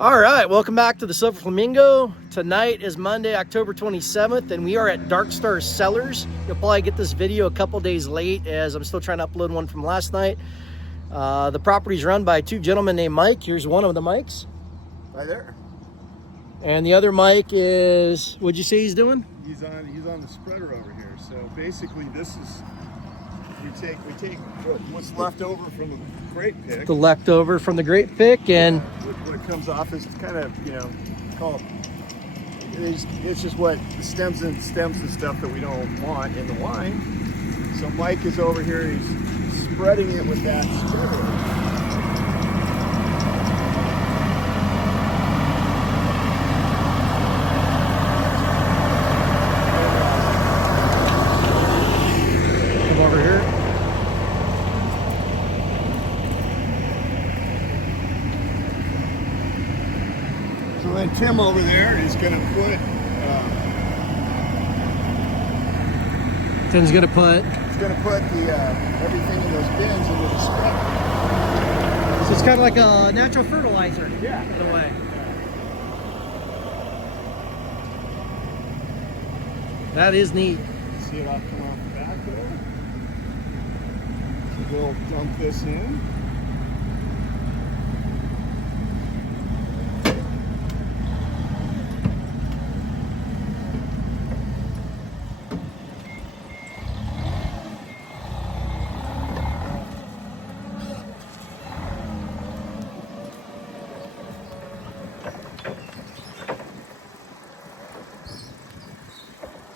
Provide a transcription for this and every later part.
All right, welcome back to the Silver Flamingo. Tonight is Monday, October 27th, and we are at Dark Star Cellars. You'll probably get this video a couple days late as I'm still trying to upload one from last night. The property's run by two gentlemen named Mike. Here's one of the Mikes. Right there. And the other Mike is, what'd you say he's doing? He's on the spreader over here. So basically this is, we take what's left over from the grape pick. The leftover from the grape pick, and what comes off is kind of, called, it's just what the stems and stuff that we don't want in the wine. So Mike is over here, he's spreading it with that spreader. over here. So then Tim over there is going to put. Tim's going to put. He's going to put the everything in those bins into the spreader. So it's kind of like a natural fertilizer. Yeah. In a way. That is neat. See it off come off the back there. We'll dump this in.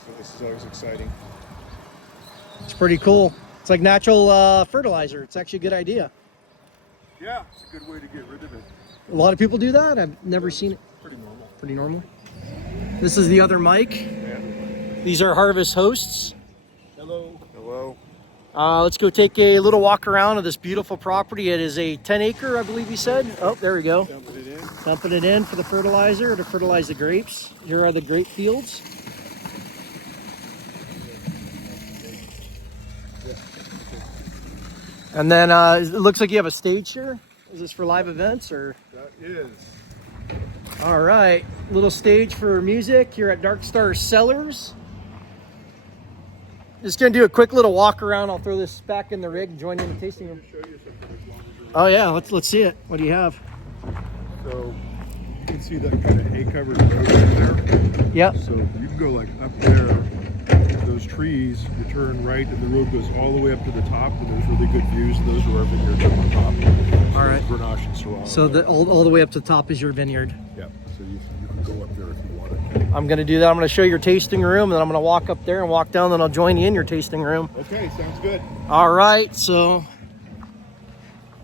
So this is always exciting. It's pretty cool. It's like natural fertilizer. It's actually a good idea. Yeah, it's a good way to get rid of it. A lot of people do that. I've never seen it. Pretty normal. Pretty normal. This is the other Mike. Yeah. These are harvest hosts. Hello. Hello. Let's go take a little walk around of this beautiful property. It is a 10 acre, I believe you said. Oh, there we go. Dumping it in. Dumping it in for the fertilizer to fertilize the grapes. Here are the grape fields. And then it looks like you have a stage here. Is this for live events or? That is. All right, little stage for music here at Dark Star Cellars. Just gonna do a quick little walk around. I'll throw this back in the rig and join you in the tasting room. Oh yeah, let's see it. What do you have? So you can see that kind of hay-covered road right there. Yep. So you can go like up there. Those trees, you turn right and the road goes all the way up to the top, and there's really good views. Those are our vineyards up on top. All right. Grenache and Syrah. So all the way up to the top is your vineyard. Yeah, so you can go up there if you want it. I'm going to do that. I'm going to show you your tasting room, and then I'm going to walk up there and walk down, then I'll join you in your tasting room. Okay, sounds good. All right, so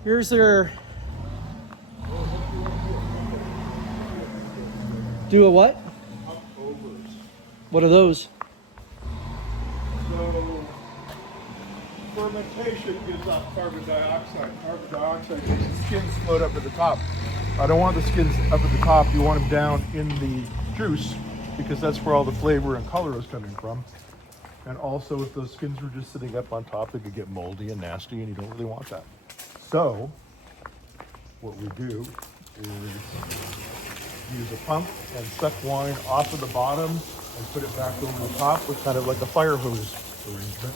here's their... Do a what? Overs. What are those? So fermentation gives off carbon dioxide. Carbon dioxide makes the skins float up at the top. I don't want the skins up at the top. You want them down in the juice because that's where all the flavor and color is coming from. And also, if those skins were just sitting up on top, they could get moldy and nasty, and you don't really want that. So what we do is use a pump and suck wine off of the bottom and put it back over the top with kind of like a fire hose arrangement.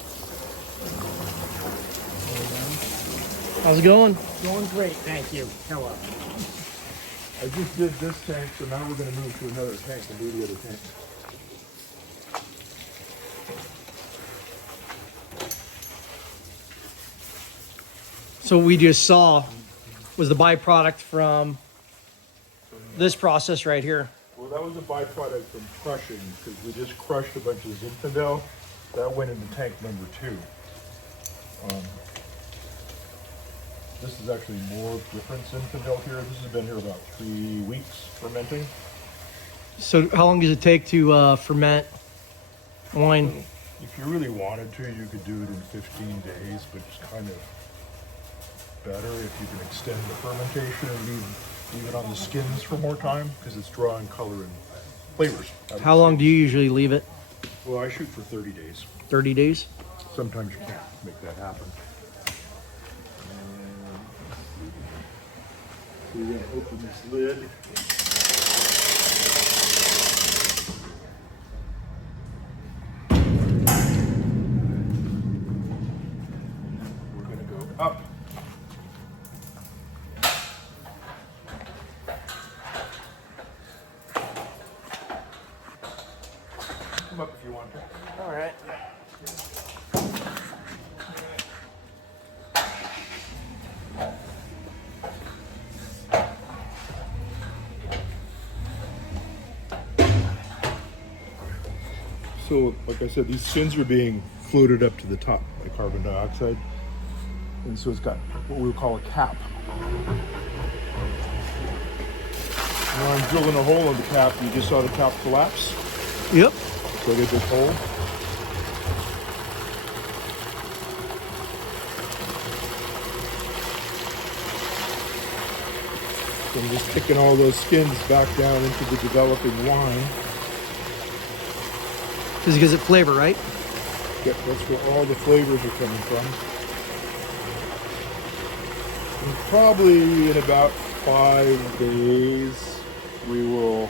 How's it going? Going great, thank you. Hello. I just did this tank, so now we're going to move to another tank and do the other tank. So what we just saw was the byproduct from this process right here. Well, that was a byproduct from crushing, because we just crushed a bunch of Zinfandel. That went into tank number 2. This is actually more different Zinfandel here. This has been here about 3 weeks fermenting. So how long does it take to ferment wine? If you really wanted to, you could do it in 15 days, but it's kind of better if you can extend the fermentation and leave it on the skins for more time, because it's drawing color and flavors. How long do you usually leave it? Well, I shoot for 30 days. 30 days? Sometimes you can't make that happen. So we're gonna open this lid. We're gonna go up. Come up if you want to. All right. So, like I said, these skins are being floated up to the top by carbon dioxide. And so it's got what we would call a cap. Now I'm drilling a hole in the cap. You just saw the cap collapse. Yep. So I get this hole. So I'm just kicking all those skins back down into the developing wine. Because it gives it flavor, right? Yep, that's where all the flavors are coming from. And probably in about 5 days, we will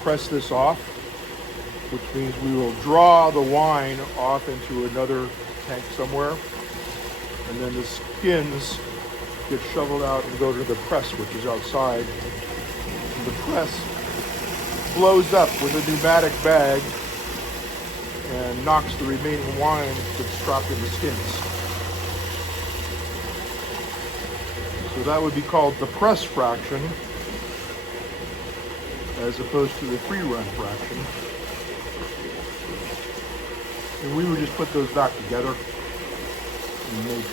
press this off, which means we will draw the wine off into another tank somewhere. And then the skins get shoveled out and go to the press, which is outside. And the press blows up with a pneumatic bag and knocks the remaining wine that's trapped in the skins. So that would be called the press fraction, as opposed to the free-run fraction. And we would just put those back together and make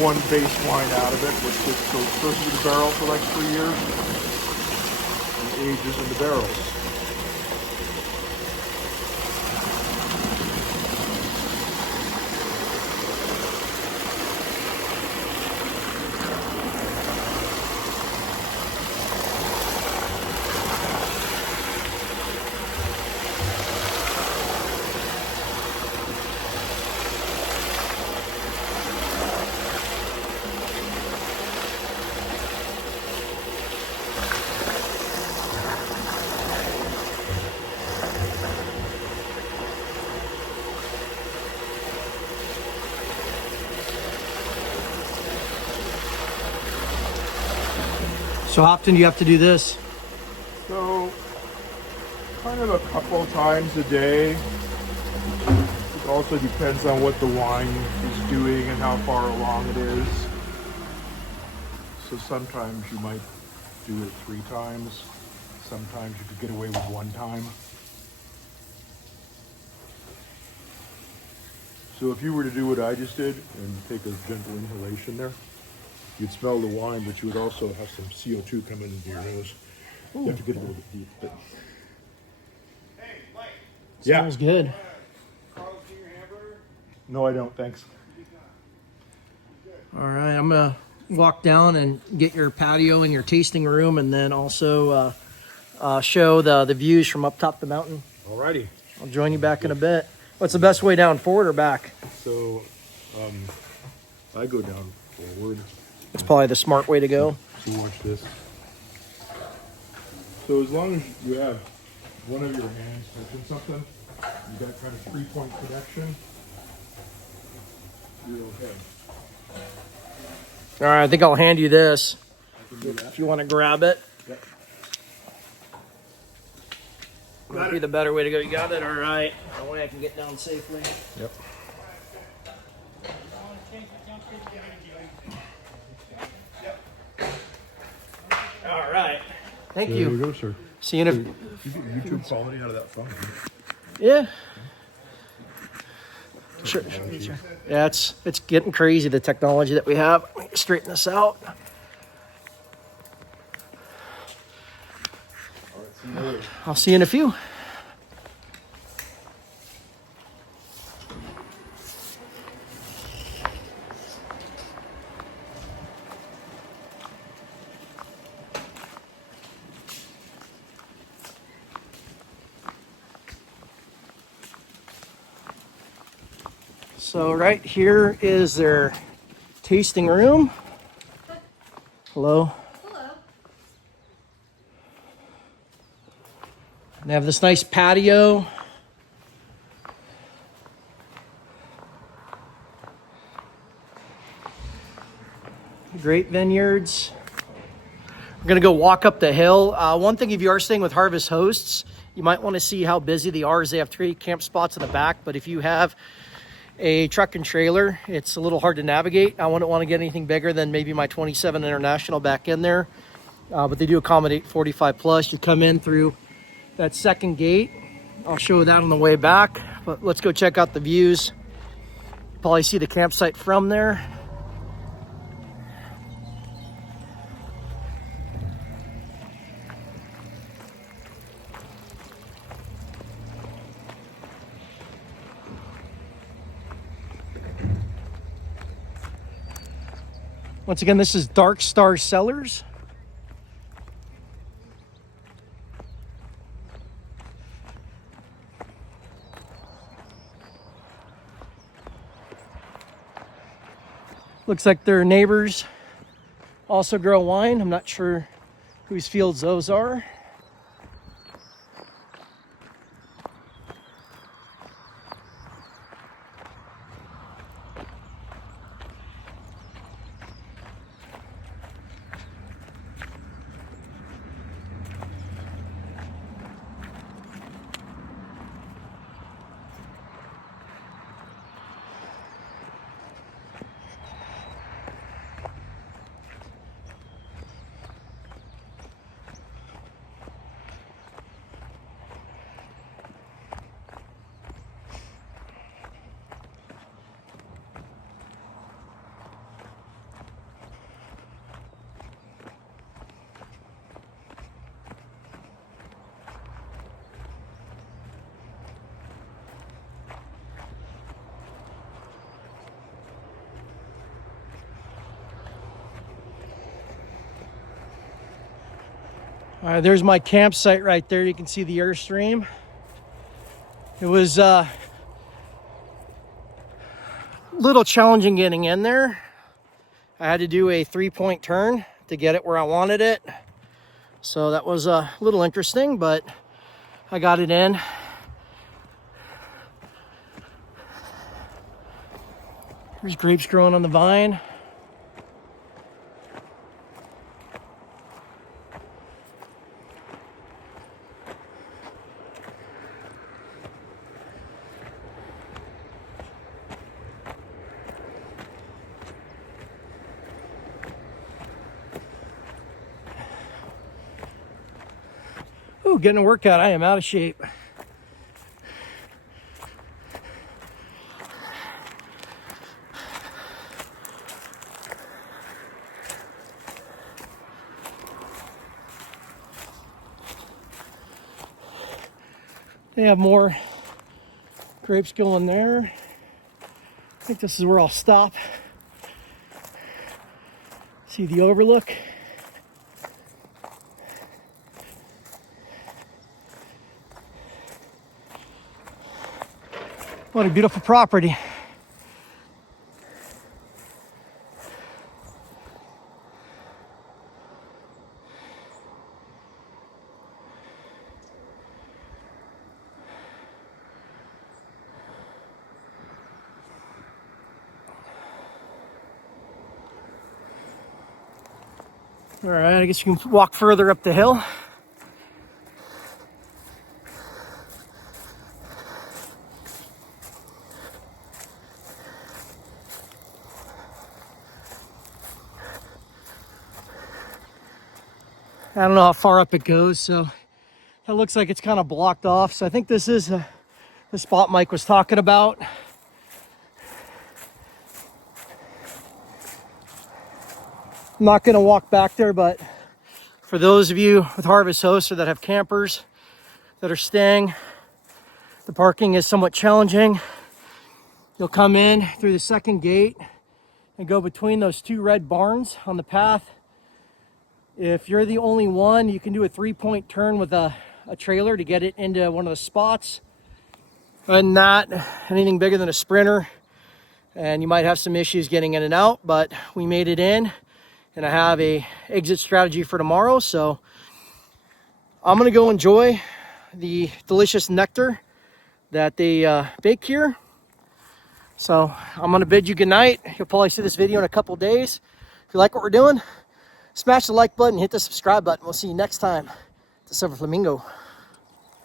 one base wine out of it, which just goes first to the barrel for like 3 years and ages in the barrels. So how often do you have to do this? So, kind of a couple times a day. It also depends on what the wine is doing and how far along it is. So sometimes you might do it 3 times. Sometimes you could get away with 1 time. So if you were to do what I just did and take a gentle inhalation there, you'd smell the wine, but you would also have some CO2 coming into your nose. You have to get a little bit deep. But... Hey, Mike. Yeah. Smells good. Carl's Jr. hamburger? No, I don't. Thanks. All right, I'm gonna walk down and get your patio and your tasting room, and then also show the views from up top the mountain. Alrighty. I'll join you back in a bit. What's the best way down, forward or back? So, I go down forward. It's probably the smart way to go. So watch this. So as long as you have one of your hands touching something, you got kind of 3-point connection, you're okay. All right, I think I'll hand you this I can do that. if you want to grab it. Yep. Might be the better way to go. You got it? All right. That way I can get down safely. Yep. All right. Thank There you. you go, sir. See you in a... You get YouTube quality out of that phone. Yeah. Sure. Yeah, it's getting crazy, the technology that we have. Let me straighten this out. I'll see you in a few. So right here is their tasting room. Hello. Hello. They have this nice patio. Great Vineyards. We're gonna go walk up the hill. One thing, if you are staying with Harvest Hosts, you might want to see how busy they are, as they have 3 camp spots in the back. But if you have a truck and trailer, it's a little hard to navigate. I wouldn't want to get anything bigger than maybe my 27 International back in there. But they do accommodate 45 plus. You come in through that second gate. I'll show that on the way back. But let's go check out the views. Probably see the campsite from there. Once again, this is Dark Star Cellars. Looks like their neighbors also grow wine. I'm not sure whose fields those are. All right, there's my campsite right there. You can see the Airstream. It was a little challenging getting in there. I had to do a 3-point turn to get it where I wanted it. So that was a little interesting, but I got it in. There's grapes growing on the vine. Ooh, getting a workout. I am out of shape. They have more grapes going there. I think this is where I'll stop. See the overlook. What a beautiful property. All right, I guess you can walk further up the hill. I don't know how far up it goes, so it looks like it's kind of blocked off. So I think this is the spot Mike was talking about. I'm not going to walk back there, but for those of you with Harvest Hosts or that have campers that are staying, the parking is somewhat challenging. You'll come in through the second gate and go between those 2 red barns on the path. If you're the only one, you can do a 3-point turn with a trailer to get it into one of the spots. Other than that, anything bigger than a Sprinter and you might have some issues getting in and out, but we made it in, and I have a exit strategy for tomorrow. So I'm gonna go enjoy the delicious nectar that they bake here. So I'm gonna bid you good night. You'll probably see this video in a couple days. If you like what we're doing, smash the like button, hit the subscribe button. We'll see you next time at the Silver Flamingo.